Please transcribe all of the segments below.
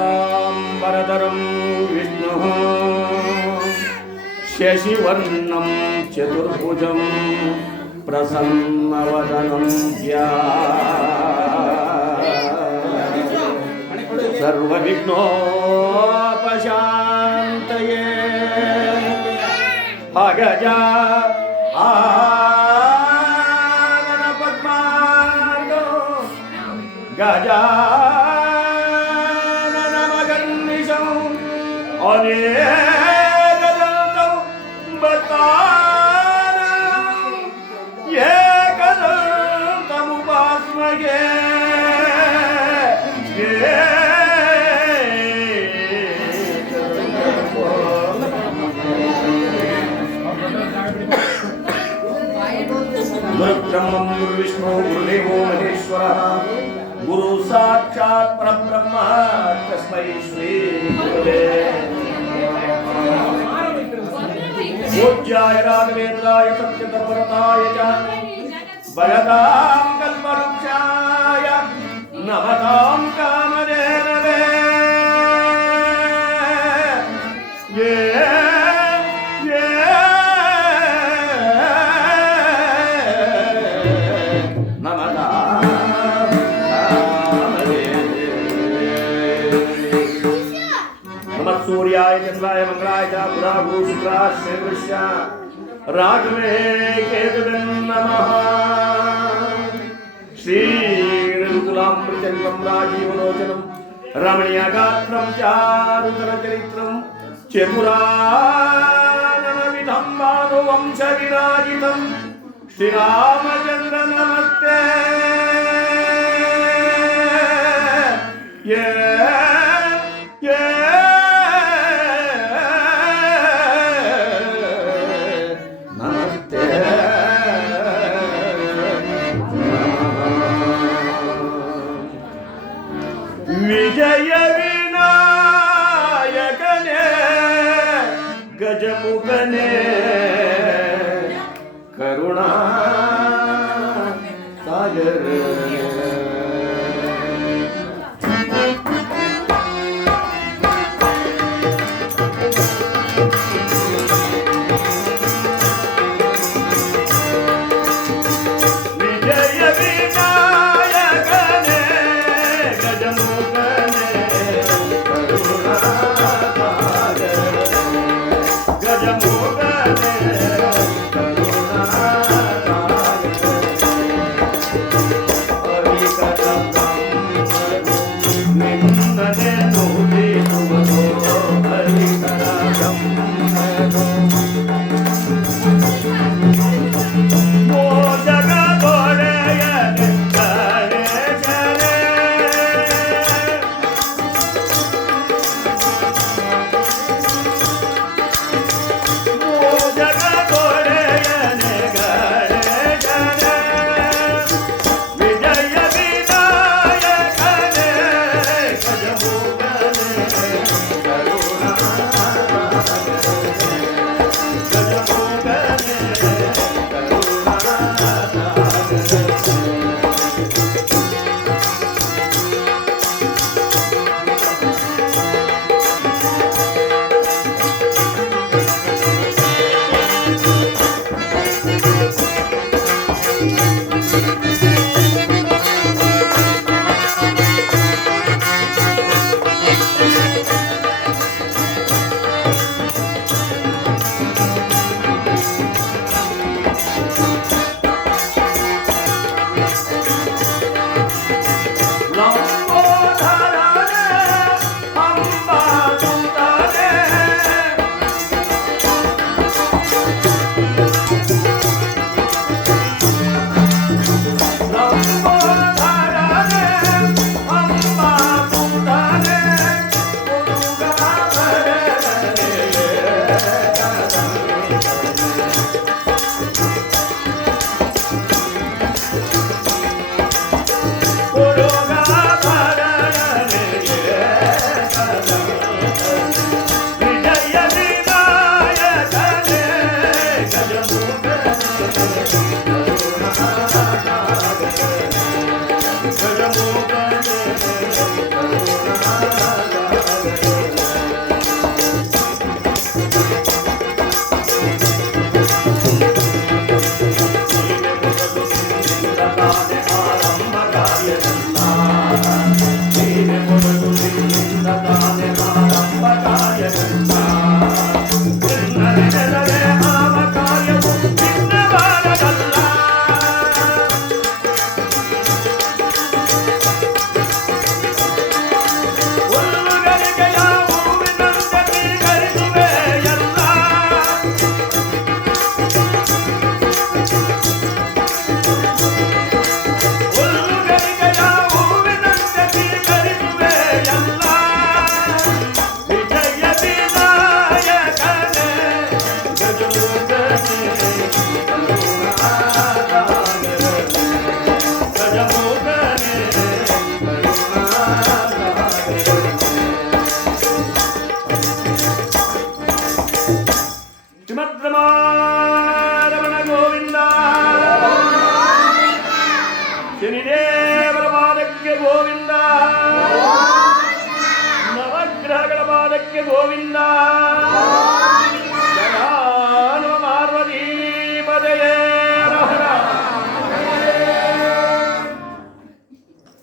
शुक्लाम्बरधरं विष्णुः शशिवर्णं चतुर्भुजं प्रसन्नवदनं ध्या सर्वविघ्नोपशान्तये अगजा आनन గజానమగన్నిషం అనేకదంతం బతానం ఏకదంతముపాస్మగే గురుబ్రహ్మ గురువిష్ణు గురుదేవో మహేశ్వర साक्षात् परब्रह्म तस्मै श्री पूज्याय राघवेन्द्राय सत्यधर्मरताय च भजतां कल्पवृक्षाय कामधेनवे मङ्गलाय च बुधाभू शुक्राश्य वृष्य राघवे केतुगं नमः श्रीरघुकुलामृचन्द्रं राजीवलोचनं रमणीयगात्रं चारुतरचरित्रं चतुराननविधं भानुवंशविराजितं श्रीरामचन्द्र नमस्ते yeah, జయ వినాయకనే గజముఖనే.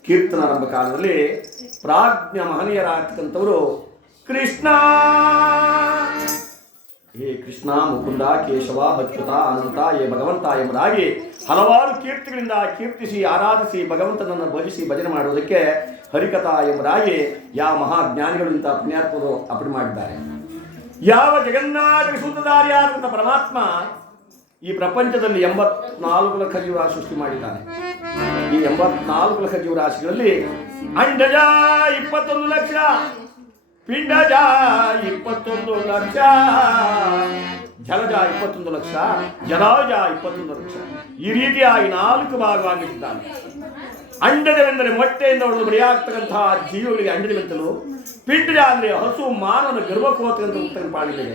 ಕೀರ್ತನಾರಂಭ ಕಾಲದಲ್ಲಿ ಪ್ರಾಜ್ಞ ಮಹನೀಯರಾಗ್ತಕ್ಕಂಥವರು ಕೃಷ್ಣ. ಹೇ ಕೃಷ್ಣ, ಮುಕುಂದ, ಕೇಶವ ಭಕ್ತ ಅನಂತ ಏ ಭಗವಂತ ಎಂಬುದಾಗಿ ಹಲವಾರು ಕೀರ್ತಿಗಳಿಂದ ಕೀರ್ತಿಸಿ, ಆರಾಧಿಸಿ, ಭಗವಂತನನ್ನು ಭಜಿಸಿ ಭಜನೆ ಮಾಡುವುದಕ್ಕೆ ಹರಿಕಥಾ ಎಂಬುದಾಗಿ ಯಾವ ಮಹಾಜ್ಞಾನಿಗಳು ಇಂಥ ಪುಣ್ಯಾತ್ಮರು ಅಪ್ಪಣೆ ಮಾಡಿದ್ದಾರೆ. ಯಾವ ಜಗನ್ನಾಥ ಸೂತ್ರಧಾರಿಯಾದಂಥ ಪರಮಾತ್ಮ ಈ ಪ್ರಪಂಚದಲ್ಲಿ ಎಂಬತ್ನಾಲ್ಕು ಲಕ್ಷ ಜೀವ ಸೃಷ್ಟಿ ಮಾಡಿದ್ದಾನೆ. ಈ ಎಂಬತ್ನಾಲ್ಕು ಲಕ್ಷ ಜೀವರಾಶಿಗಳಲ್ಲಿ ಅಂಡಜ ಇಪ್ಪತ್ತೊಂದು ಲಕ್ಷ, ಪಿಂಡಜ ಇಪ್ಪತ್ತೊಂದು ಲಕ್ಷ ಜಲಜ ಇಪ್ಪತ್ತೊಂದು ಲಕ್ಷ, ಜಲಾಜ ಇಪ್ಪತ್ತೊಂದು ಲಕ್ಷ. ಈ ರೀತಿಯಾಗಿ ನಾಲ್ಕು ಭಾಗವಾಗಿದ್ದಾನೆ. ಅಂಡಜವೆಂದರೆ ಮೊಟ್ಟೆಯಿಂದ ಹೊಡೆದು ಮರೆಯಾಗ್ತಕ್ಕಂತಹ ಜೀವಿಗಳಿಗೆ ಅಂಡಜವೆಂತಲು, ಪಿಂಡಜ ಅಂದರೆ ಹಸು, ಮಾನವನ ಗರ್ಭಕೋತ ಪಾಡಿದೆ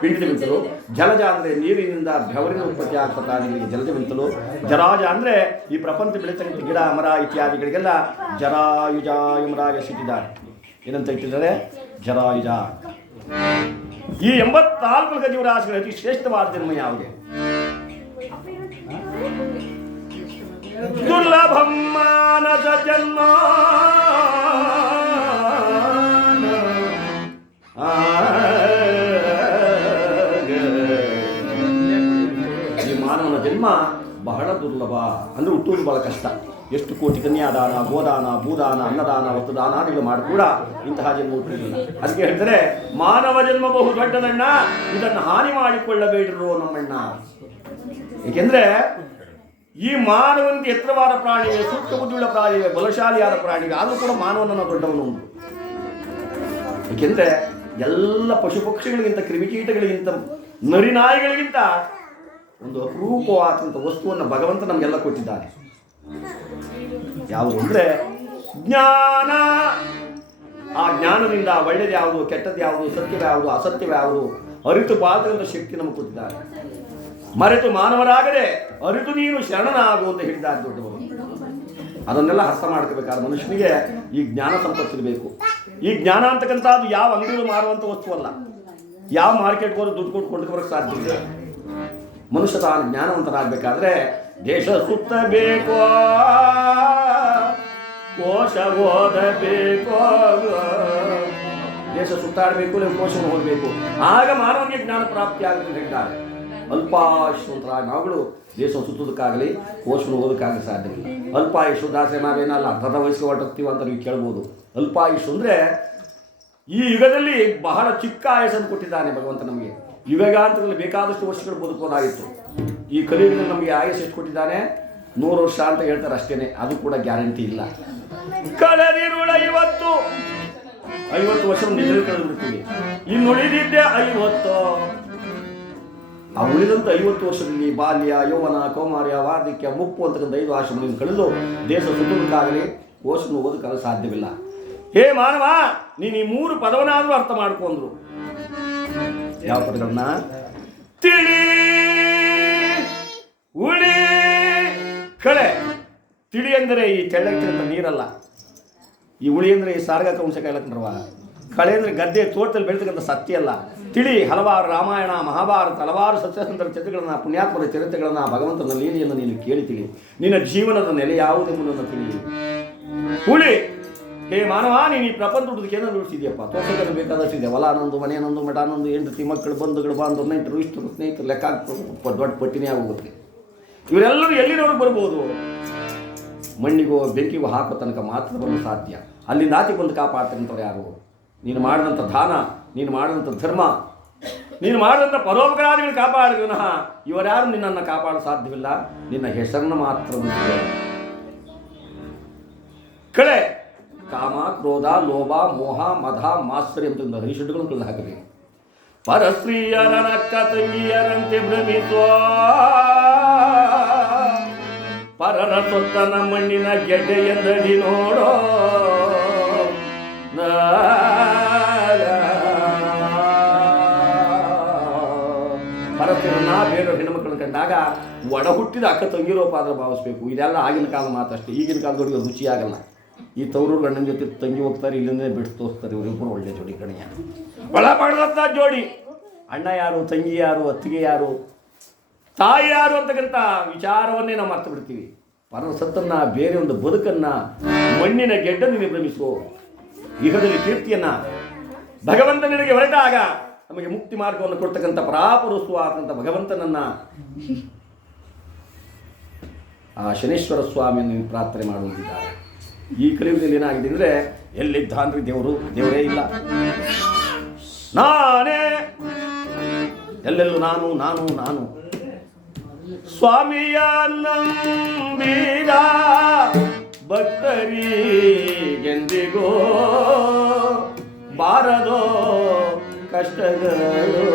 ಪಿಂಡಜವೆಂತಲು ಜಲಜ ಅಂದರೆ ನೀರಿನಿಂದ ಬೆವರಿನ ಉತ್ಪತ್ತಿ ಆಗ್ತಾ ನಿಮಗೆ ಜಲಜವಿಂತಲು. ಜರಾಜ ಅಂದರೆ ಈ ಪ್ರಪಂಚ ಬೆಳೀತಕ್ಕಂಥ ಗಿಡ, ಮರ ಇತ್ಯಾದಿಗಳಿಗೆಲ್ಲ ಜರಾಯುಜ ಎಂಬರಾಗ ಸಿಟ್ಟಿದ್ದಾರೆ. ಏನಂತ ಇಟ್ಟಿದ್ದಾರೆ? ಜರಾಯುಜ. ಈ ಎಂಬತ್ನಾಲ್ಕು ಲಕ್ಷ ಜೀವರಾಶಿಗಳ ಅತಿ ಶ್ರೇಷ್ಠವಾದ ಜನ್ಮ ಯಾವುದೇ? ದುರ್ಲಭಂ ಜನ್ಮ. ಈ ಜನ್ಮ ಬಹಳ ದುರ್ಲಭ. ಅಂದ್ರೆ ಹುಟ್ಟುವುದು ಬಹಳ ಕಷ್ಟ. ಎಷ್ಟು ಕೋಟಿ ಕನ್ಯಾದಾನ, ಗೋದಾನ, ಭೂದಾನ, ಅನ್ನದಾನ ವಸ್ತುದಾನಾದಿಗಳು ಮಾಡಿ ಕೂಡ ಇಂತಹ ಜನ್ಮ ಹುಟ್ಟಿರಲಿಲ್ಲ ಅದಕ್ಕೆ ಹೇಳಿದರೆ ಮಾನವ ಜನ್ಮ ಬಹು ದೊಡ್ಡದಣ್ಣ, ಇದನ್ನು ಹಾನಿ ಮಾಡಿಕೊಳ್ಳಬೇಡಿರೋ ನಮ್ಮಣ್ಣ. ಏಕೆಂದರೆ ಈ ಮಾನವನಿಗೆ ಎತ್ತರವಾದ ಪ್ರಾಣಿಗೆ ಸೂಕ್ತ ಬುದ್ಧಿಯುಳ್ಳ ಪ್ರಾಣಿಗೆ ಬಲಶಾಲಿಯಾದ ಪ್ರಾಣಿಗೆ, ಆದರೂ ಕೂಡ ಮಾನವನನ್ನ ದೊಡ್ಡವನು ಉಂಟು. ಏಕೆಂದ್ರೆ ಎಲ್ಲ ಪಶು ಪಕ್ಷಿಗಳಿಗಿಂತ ಕ್ರಿಮಿಕೀಟಗಳಿಗಿಂತ ನರಿನಾಯಿಗಳಿಗಿಂತ ಒಂದು ಅಪರೂಪವಾದಂಥ ವಸ್ತುವನ್ನು ಭಗವಂತ ನಮಗೆಲ್ಲ ಕೊಟ್ಟಿದ್ದಾನೆ. ಯಾವುದು ಅಂದರೆ ಜ್ಞಾನ. ಆ ಜ್ಞಾನದಿಂದ ಒಳ್ಳೆಯದು ಯಾವುದು, ಕೆಟ್ಟದ್ದು ಯಾವುದು, ಸತ್ಯವ ಯಾವುದು, ಅಸತ್ಯವ ಯಾವುದು, ಅರಿತು ಪಾತ್ರದ ಶಕ್ತಿ ನಮಗೆ ಕೊಟ್ಟಿದ್ದಾರೆ ಮರೆತು ಮಾನವರಾಗದೆ ಅರಿತು ನೀನು ಶರಣನಾಗು ಅಂತ ಹೇಳಿದ್ದಾರೆ ದೊಡ್ಡವರು ಅದನ್ನೆಲ್ಲ ಹಸ್ತ ಮಾಡ್ಕೋಬೇಕಾದ್ರೆ ಮನುಷ್ಯನಿಗೆ ಈ ಜ್ಞಾನ ಸಂಪತ್ತಿರಬೇಕು. ಈ ಜ್ಞಾನ ಅಂತಕ್ಕಂಥದ್ದು ಯಾವ ಅಂಗಡಿಗಳು ಮಾರುವಂಥ ವಸ್ತು ಅಲ್ಲ ಯಾವ ಮಾರ್ಕೆಟ್ಗೆ ಹೋದ್ರೆ ದುಡ್ಡು ಕೊಟ್ಟು ಕೊಂಡ್ಕೊಬರಕ್ಕೆ ಸಾಧ್ಯ ಮನುಷ್ಯ ತಾನು ಜ್ಞಾನವಂತನಾಗಬೇಕಾದ್ರೆ ದೇಶ ಸುತ್ತಬೇಕು. ಕೋಶ ಓದಬೇಕು. ದೇಶ ಸುತ್ತಾಡಬೇಕು ನೀವು ಕೋಶವನ್ನು ಓದಬೇಕು. ಆಗ ಮಾನವನಿಗೆ ಜ್ಞಾನ ಪ್ರಾಪ್ತಿ ಆಗುತ್ತೆ ಹೇಳಿದ್ದಾರೆ ಅಲ್ಪಾಯುಷ್ವಂತರಾದ ನಾವುಗಳು ದೇಶ ಸುತ್ತೋದಕ್ಕಾಗಲಿ ಕೋಶವನ್ನು ಓದೋಕ್ಕಾಗಲಿ ಸಾಧ್ಯವಿಲ್ಲ. ಅಲ್ಪಾಯುಷು ದಾಸೆ ನಾವೇನಲ್ಲ ಅರ್ಧದ ವಯಸ್ಸಿಗೆ ಹೊರಟಿರ್ತೀವ ಅಂತ ನೀವು ಕೇಳ್ಬೋದು. ಅಲ್ಪಾಯುಷ್ ಅಂದರೆ ಈ ಯುಗದಲ್ಲಿ ಬಹಳ ಚಿಕ್ಕ ಆಯಸ್ಸನ್ನು ಕೊಟ್ಟಿದ್ದಾನೆ ಭಗವಂತ ನಮಗೆ. ಯುಗಗಾಂತರಲ್ಲಿ ಬೇಕಾದಷ್ಟು ವರ್ಷಗಳು ಬದುಕೋದಾಗಿತ್ತು ಈ ಕಲಿಯುಗದಲ್ಲಿ ನಮಗೆ ಆಯಸ್ಸು ಎಷ್ಟು ಕೊಟ್ಟಿದ್ದಾನೆ? ನೂರು ವರ್ಷ ಅಂತ ಹೇಳ್ತಾರೆ ಅಷ್ಟೇನೆ. ಅದು ಕೂಡ ಗ್ಯಾರಂಟಿ ಇಲ್ಲ. ಕಳೆದಿರುಳ ಐವತ್ತು. ಐವತ್ತು ವರ್ಷ ನಿದ್ರೆ ಕಳೆದು ಬಿಡ್ತೀವಿ ಇನ್ನು ಉಳಿದಿದ್ದೆ ಐವತ್ತು. ಆ ಉಳಿದಂತ ಐವತ್ತು ವರ್ಷದಲ್ಲಿ ಬಾಲ್ಯ, ಯೌವನ, ಕೌಮಾರ್ಯ, ವಾರ್ಧಕ್ಯ, ಮುಪ್ಪು ಅಂತಕ್ಕಂಥ ಐದು ಆಶ್ರಮಗಳನ್ನು ಕಳೆದು ದೇಶ ಸುತ್ತಮುತ್ತಾಗಲಿ ಕೋಶವನ್ನು ಓದಕ್ಕಾಗಲಿ ಸಾಧ್ಯವಿಲ್ಲ. ಹೇ ಮಾನವ, ನೀನು ಈ ಮೂರು ಪದವನ್ನಾದರೂ ಅರ್ಥ ಮಾಡ್ಕೊಂಡ್ರು. ಯಾವ ಪದಗಳನ್ನ? ತಿಳಿ, ಉಳಿ, ಕಳೆ. ತಿಳಿ ಅಂದರೆ ಈ ತೆಳ್ಳಕ್ಕಿರಂತ ನೀರಲ್ಲ. ಈ ಉಳಿ ಅಂದರೆ ಈ ಸಾರ್ಗ ಕಂಶ ಕೈಲಕ್ಕಂಡ್ರವ ಕಳೆ ಅಂದರೆ ಗದ್ದೆ, ತೋಟದಲ್ಲಿ ಬೆಳೀತಕ್ಕಂಥ ಸತ್ಯ ಅಲ್ಲ. ತಿಳಿ ಹಲವಾರು ರಾಮಾಯಣ, ಮಹಾಭಾರತ, ಹಲವಾರು ಸತ್ಯಸಂತರ ಚರಿತ್ರೆಗಳನ್ನು ಪುಣ್ಯಾತ್ಮರ ಚರಿತ್ರೆಗಳನ್ನು ಭಗವಂತನ ಲೀಲೆಯನ್ನು ನೀನು ಕೇಳಿ ತಿಳಿ ನಿನ್ನ ಜೀವನದ ನೆಲೆ ಯಾವುದೆಂಬುದನ್ನು ತಿಳಿ ಹುಳಿ ಹೇ ಮಾನವ, ನೀನು ಈ ಪ್ರಪಂಚ ಹುಡುಗಕ್ಕೆ ಏನೋ ತೋಟಗಳು ತೋಟದಲ್ಲಿ ಬೇಕಾದಷ್ಟಿದೆ. ಹೊಲ ಅನ್ನೊಂದು ಮನೆ ಅನ್ನೊಂದು ಮಠ ಅನ್ನೊಂದು ಹೆಂಡತಿ, ಮಕ್ಕಳು, ಬಂಧುಗಳು, ಬಾಂಧವರು ನೆಂಟರು ಇಷ್ಟರು, ಸ್ನೇಹಿತರು, ಲೆಕ್ಕ ದೊಡ್ಡ ಪಟ್ಟಿನೇ ಆಗೋಗುತ್ತೆ. ಇವರೆಲ್ಲರೂ ಎಲ್ಲಿನವ್ರು ಬರ್ಬೋದು? ಮಣ್ಣಿಗೋ, ಬೆಂಕಿಗೋ ಹಾಕೋ ತನಕ ಮಾತ್ರ ಬರಲು ಸಾಧ್ಯ. ಅಲ್ಲಿಂದ ಆಚೆ ಬಂದು ಕಾಪಾಡ್ತಂಥವ್ರು ಯಾರು? ನೀನು ಮಾಡಿದಂಥ ದಾನ, ನೀನು ಮಾಡಿದಂಥ ಧರ್ಮ, ನೀನು ಮಾಡಿದಂಥ ಪರೋಪಕಾರಿಗಳು ಕಾಪಾಡಿದ ವಿನಃ. ಇವರ್ಯಾರು ನಿನ್ನನ್ನು ಕಾಪಾಡಲು ಸಾಧ್ಯವಿಲ್ಲ. ನಿನ್ನ ಹೆಸರನ್ನು ಮಾತ್ರ ಕಳೆ ಕಾಮ, ಕ್ರೋಧ, ಲೋಭ, ಮೋಹ ಮಧ ಮಾತ್ಸರ್ಯ ಅಂತ ಹರಿಷಡ್ಗಳು ಕಳೆದು ಪರಸ್ತ್ರೀಯರ ನಕ್ಕ ತಂಗಿಯರಂತೆ ಭ್ರಮಿಸುವ ಪರರ ಸೊತ್ತನ ಮಣ್ಣಿನ ಗೆಡ್ಡೆ ಎಂದಡಿ ನೋಡೋ. ಪರಸ್ತ್ರೀಯರನ್ನ ಬೇರೆ ಹೆಣ್ಣುಮಕ್ಕಳನ್ನ ಕಂಡಾಗ ಒಡ ಹುಟ್ಟಿದ ಅಕ್ಕ ತಂಗಿರೋ ಪಾತ್ರ ಭಾವಿಸ್ಬೇಕು. ಇದೆಲ್ಲ ಆಗಿನ ಕಾಲ ಮಾತಷ್ಟೇ ಈಗಿನ ಕಾಲದವರಿಗೆ ರುಚಿಯಾಗಲ್ಲ ಈ ತವರು ಗಂಡನ ಜೊತೆ ತಂಗಿ ಹೋಗ್ತಾರೆ ಇಲ್ಲಿಂದ ಬಿಟ್ಟು ತೋರಿಸ್ತಾರೆ ಇವರಿಬ್ಬರು ಒಳ್ಳೆ ಜೋಡಿ ಕಣಿಯ ಒಳ ಮಾಡಿದಂಥ ಜೋಡಿ. ಅಣ್ಣ ಯಾರು ತಂಗಿ ಯಾರು ಅತ್ತಿಗೆ ಯಾರು? ತಾಯಿ ಯಾರು ಅಂತಕ್ಕಂಥ ವಿಚಾರವನ್ನೇ ನಾವು ಮರ್ತು ಬಿಡ್ತೀವಿ. ಪರಸತ್ತನ್ನು ಬೇರೆ ಒಂದು ಬದುಕನ್ನ ಮಣ್ಣಿನ ಗೆಡ್ಡನ್ನು ಭ್ರಮಿಸು ಇಹದಲ್ಲಿ ಕೀರ್ತಿಯನ್ನ ಭಗವಂತನಿಗೆ ಹೊರಟಾಗ ನಮಗೆ ಮುಕ್ತಿ ಮಾರ್ಗವನ್ನು ಕೊಡ್ತಕ್ಕಂಥ ಪರಾಪರಸ್ವ ಆದಂಥ ಭಗವಂತನನ್ನ ಆ ಶನೇಶ್ವರ ಸ್ವಾಮಿಯನ್ನು ಪ್ರಾರ್ಥನೆ ಮಾಡುವುದಿದ್ದಾರೆ ಈ ಕಲಿಯುಗದಲ್ಲಿ ಏನಾಗಿದೆ ಅಂದರೆ ಎಲ್ಲಿದ್ದಾನ್ರಿ ದೇವರು ದೇವರೇ ಇಲ್ಲ. ನಾನೇ, ಎಲ್ಲೆಲ್ಲೂ ನಾನು ನಾನು ನಾನು. ಸ್ವಾಮಿಯ ನಂಬಿದ ಭಕ್ತರಿಗೆಂದಿಗೋ ಬಾರದೋ ಕಷ್ಟಗಳು.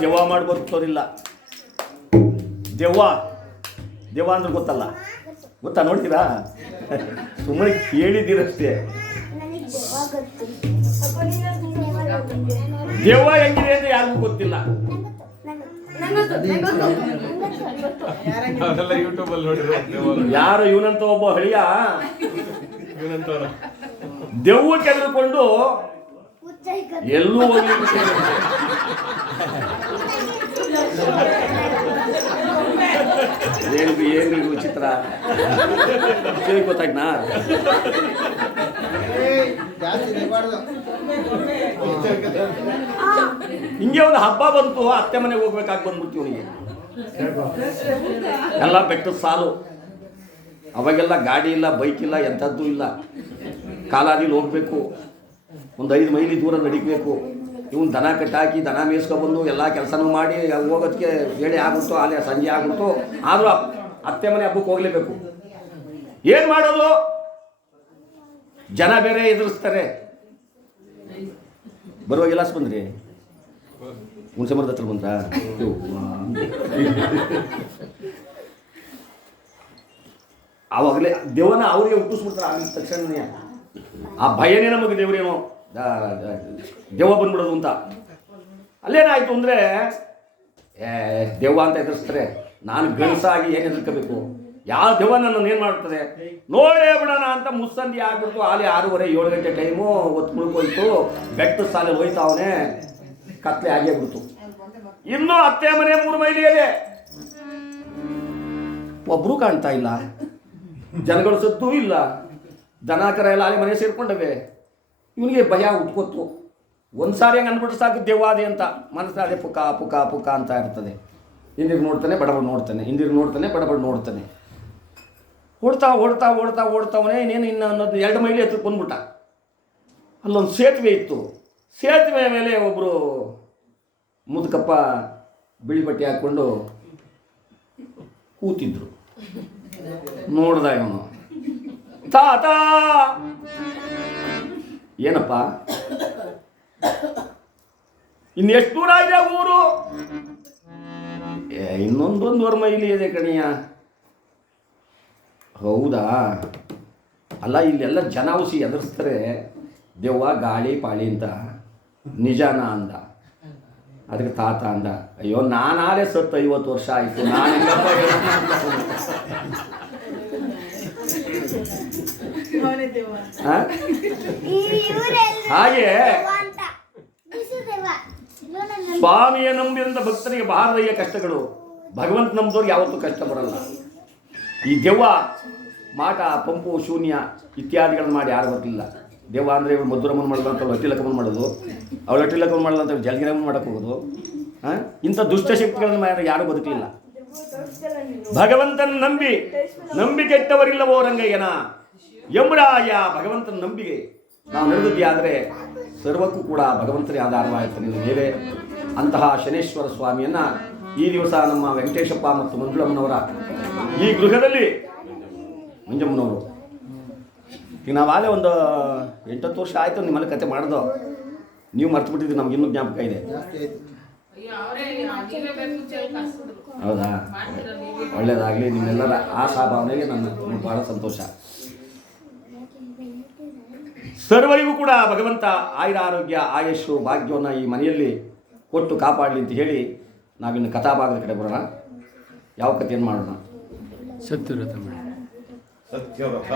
ದೆವ್ವ ಮಾಡಿ ಗೊತ್ತೋರಿಲ್ಲ ದೆವ್ವ ದೆವ್ವ ಅಂದ್ರೆ ಗೊತ್ತಲ್ಲ? ಗೊತ್ತಾ ನೋಡ್ತೀರಾ? ಸುಮ್ಮನೆ ಕೇಳಿದ್ದೀರಷ್ಟೇ. ದೆವ್ವ ಹೆಂಗಿದೆ ಅಂತ ಯಾರಿಗೂ ಗೊತ್ತಿಲ್ಲ. ಯಾರು ಇವನಂತ ಒಬ್ಬ ಹಳಿಯ? ದೆವ್ವ ತೆಗೆದುಕೊಂಡು ಎಲ್ಲೂ ಹೋಗಿ ಏನು ಇದು ವಿಚಿತ್ರ ಕೇಳಿ ಗೊತ್ತಾಗ್ನಾ ಹಿಂಗೆ ಒಂದು ಹಬ್ಬ ಬಂತು, ಅತ್ತೆ ಮನೆಗೆ ಹೋಗ್ಬೇಕಾಗಿ ಬಂದ್ಬಿಡ್ತೀವಿ ಅವನಿಗೆ. ಎಲ್ಲ ಬೆಟ್ಟದ ಸಾಲು. ಅವಾಗೆಲ್ಲ ಗಾಡಿ ಇಲ್ಲ ಬೈಕ್ ಇಲ್ಲ, ಎಂಥದ್ದು ಇಲ್ಲ. ಕಾಲಾದಿಲಿ ಹೋಗ್ಬೇಕು. ಒಂದು ಐದು ಮೈಲಿ ದೂರ ನಡಿಬೇಕು. ಇವನು ದನ ಕಟ್ಟಾಕಿ, ದನ ಮೇಯಿಸ್ಕೊಬಂದು ಎಲ್ಲ ಕೆಲಸನೂ ಮಾಡಿ ಹೋಗೋದಕ್ಕೆ ಹೇಳಿ ಆಗುತ್ತೋ ಅಲ್ಲೇ ಸಂಜೆ ಆಗುತ್ತೋ ಆದರೂ ಅತ್ತೆ ಮನೆ ಹಬ್ಬಕ್ಕೆ ಹೋಗ್ಲೇಬೇಕು. ಏನು ಮಾಡೋದು? ಜನ ಬೇರೆ ಎದುರಿಸ್ತಾರೆ. ಬರುವಾಗ ಎಲ್ಲಾಸ್ ಬಂದ್ರಿ? ಹುಣಸೆ ಮರದ ಹತ್ರ ಬಂದ್ರ? ಆವಾಗಲೇ ದೇವನ ಅವರಿಗೆ ಹುಟ್ಟಿಸ್ಬಿಡ್ತಾರೆ. ಆಗಿದ ತಕ್ಷಣ ಆ ಭಯನೇ ನಮಗೆ ದೇವರೇನೋ. ದೆವ್ವ ಬಂದ್ಬಿಡೋದು ಅಂತ. ಅಲ್ಲೇನಾಯಿತು ಅಂದರೆ, ಏ, ದೆವ್ವ ಅಂತ ಎದುರಿಸ್ತಾರೆ ನಾನು ಗಣಸಾಗಿ ಏನು ಎದುರ್ಕೋಬೇಕು ಯಾವ ದೆವ್ವ ನನ್ನನ್ನು ಏನು ಮಾಡ್ತದೆ ನೋಡೇ ಬಿಡೋಣ ಅಂತ ಮುಸ್ಸಂದಿ ಆಗ್ಬಿಡ್ತು ಆಲೆ ಆರೂವರೆ, ಏಳು ಗಂಟೆ ಟೈಮು ಹೊತ್ತು ಮುಳುಗೋಯ್ತು ಬೆಟ್ಟ ಸಾಲೆ ಹೋಯ್ತಾವನೆ, ಕತ್ಲೆ ಆಗೇ ಬಿಡ್ತು. ಇನ್ನೂ ಅತ್ತೆ ಮನೆ ಮೂರು ಮೈಲಿಯಲ್ಲಿ ಒಬ್ಬರು ಕಾಣ್ತಾ ಇಲ್ಲ. ಜನಗಳು ಸತ್ತೂ ಇಲ್ಲ. ದನ, ಕರ ಎಲ್ಲ ಅಲ್ಲಿ ಮನೆ ಸೇರ್ಕೊಂಡವೆ. ಇವನಿಗೆ ಭಯ ಉಟ್ಕೊತ್ತು ಒಂದು ಸಾರಿ ಹಂಗೆ ಅಂದ್ಬಿಟ್ರೆ ಸಾಕು, ದೇವಾದೆ ಅಂತ. ಮನಸ್ಸಲ್ಲಿ ಪುಕ ಪುಕ ಪುಕ ಅಂತ ಇರ್ತದೆ. ಹಿಂದಿಗೆ ನೋಡ್ತಾನೆ ಬಡಬಡ್ ನೋಡ್ತಾನೆ. ಹಿಂದಿಗೆ ನೋಡ್ತಾನೆ ಬಡಬಡ್ ನೋಡ್ತಾನೆ. ಓಡ್ತಾ ಓಡ್ತಾ ಓಡ್ತಾ, ಓಡ್ತಾವನೇ, ಇನ್ನೇನು ಇನ್ನು ಅನ್ನೋದು ಎರಡು ಮೈಲಿ ಹತ್ರ ಬಂದ್ಬಿಟ್ಟ. ಅಲ್ಲೊಂದು ಸೇತುವೆ ಇತ್ತು. ಸೇತುವೆ ಮೇಲೆ ಒಬ್ಬರು ಮುದುಕಪ್ಪ ಬಿಳಿ ಬಟ್ಟೆ ಹಾಕ್ಕೊಂಡು ಕೂತಿದ್ರು. ನೋಡ್ದ ಇವನು. ತಾತ! ಏನಪ್ಪ? ಇನ್ನೆಷ್ಟು ದೂರ ಇದೆ ಊರು? ಇನ್ನೊಂದೊಂದುವರೆ ಮೈಲಿ ಇದೆ ಕಣಿಯ. ಹೌದಾ? ಅಲ್ಲ, ಇಲ್ಲೆಲ್ಲ ಜನ ಉಸಿ ಎದುರಿಸ್ತಾರೆ. ದೆವ್ವ ಗಾಳಿ ಪಾಳಿ ಅಂತ. ನಿಜಾನ ಅಂದ. ಅದಕ್ಕೆ ತಾತ ಅಂದ, ಅಯ್ಯೋ ನಾನಾರೇ ಸತ್ತು ಐವತ್ತು ವರ್ಷ ಆಯಿತು. ನಾನು ಹೆಂಗಪ್ಪ ಹೇಳೋಣ ಅಂತ ಆ? ಹಾಗೆ. ಸ್ವಾಮಿಯ ನಂಬಿದಂಥ ಭಕ್ತನಿಗೆ ಬಾರದಯ್ಯ ಕಷ್ಟಗಳು. ಭಗವಂತ ನಂಬಿದವ್ರಿಗೆ ಯಾವತ್ತೂ ಕಷ್ಟ ಬರಲ್ಲ ಈ ದೆವ್ವ, ಮಾಟ, ಪಂಪು, ಶೂನ್ಯ ಇತ್ಯಾದಿಗಳನ್ನು ಮಾಡಿ ಯಾರು ಬರಲಿಲ್ಲ ದೆವ್ವ ಅಂದರೆ ಇವಳು ಮಧುರಮ್ಮನ ಮಾಡೋದು ಅಂತ ಲಟ್ಟಿಲಕ್ಕಮ್ಮನ ಮಾಡೋದು. ಅವಳು ಲಟ್ಟಿಲಕ್ಕಮ್ಮನ ಮಾಡೋದು ಅಂತ ಜಲಗಿರಮ್ಮನ ಮಾಡಕ್ಕೆ ಹೋಗೋದು. ಹಾಂ? ಇಂಥ ದುಷ್ಟಶಕ್ತಿಗಳನ್ನು ಮಾಡಿ ಯಾರೂ ಬದುಕಲಿಲ್ಲ. ಭಗವಂತನ ನಂಬಿ ನಂಬಿಕೆಟ್ಟವರಿಲ್ಲವೋ ರಂಗಯ್ಯನ? ಎಂಬರಾಯ ಭಗವಂತನ ನಂಬಿಕೆ. ನಾವು ನಡೆದಿದ್ದೆ ಆದರೆ ಸರ್ವಕ್ಕೂ ಕೂಡ ಭಗವಂತನೇ ಆಧಾರವಾಯಿತು ನಿನ್ನ ಮೇಲೆ. ಅಂತಹ ಶನೇಶ್ವರ ಸ್ವಾಮಿಯನ್ನು ಈ ದಿವಸ ನಮ್ಮ ವೆಂಕಟೇಶಪ್ಪ ಮತ್ತು ಮಂಜುಳಮ್ಮನವರ ಈ ಗೃಹದಲ್ಲಿ ಮಂಜಮ್ಮನವರು. ಈಗ ನಾವಾಗಲೇ ಒಂದು ಎಂಟತ್ತು ವರ್ಷ ಆಯಿತು ನಿಮ್ಮಲ್ಲಿ ಕತೆ ಮಾಡ್ದೋ. ನೀವು ಮರ್ತು ಬಿಟ್ಟಿದ್ದೀರಿ ನಮ್ಗೆ ಇನ್ನೂ ಜ್ಞಾಪಕ ಇದೆ. ಹೌದಾ? ಒಳ್ಳೇದಾಗಲಿ ನಿಮ್ಮೆಲ್ಲರ ಆಶಾ ಭಾವನೆಗೆ ನನ್ನ ಭಾಳ ಸಂತೋಷ. ಸರ್ವರಿಗೂ ಕೂಡ ಭಗವಂತ ಆಯುರ ಆರೋಗ್ಯ ಆಯಸ್ಸು ಭಾಗ್ಯವನ್ನು ಈ ಮನೆಯಲ್ಲಿ ಕೊಟ್ಟು ಕಾಪಾಡಲಿ ಅಂತ ಹೇಳಿ ನಾವಿನ್ನು ಕಥಾಭಾಗದ ಕಡೆ ಬರೋಣ. ಯಾವ ಕಥೆಯನ್ನು ಮಾಡೋಣ? ಸತ್ಯವ್ರತ ಮಾಡಿ ಸತ್ಯವ್ರತ.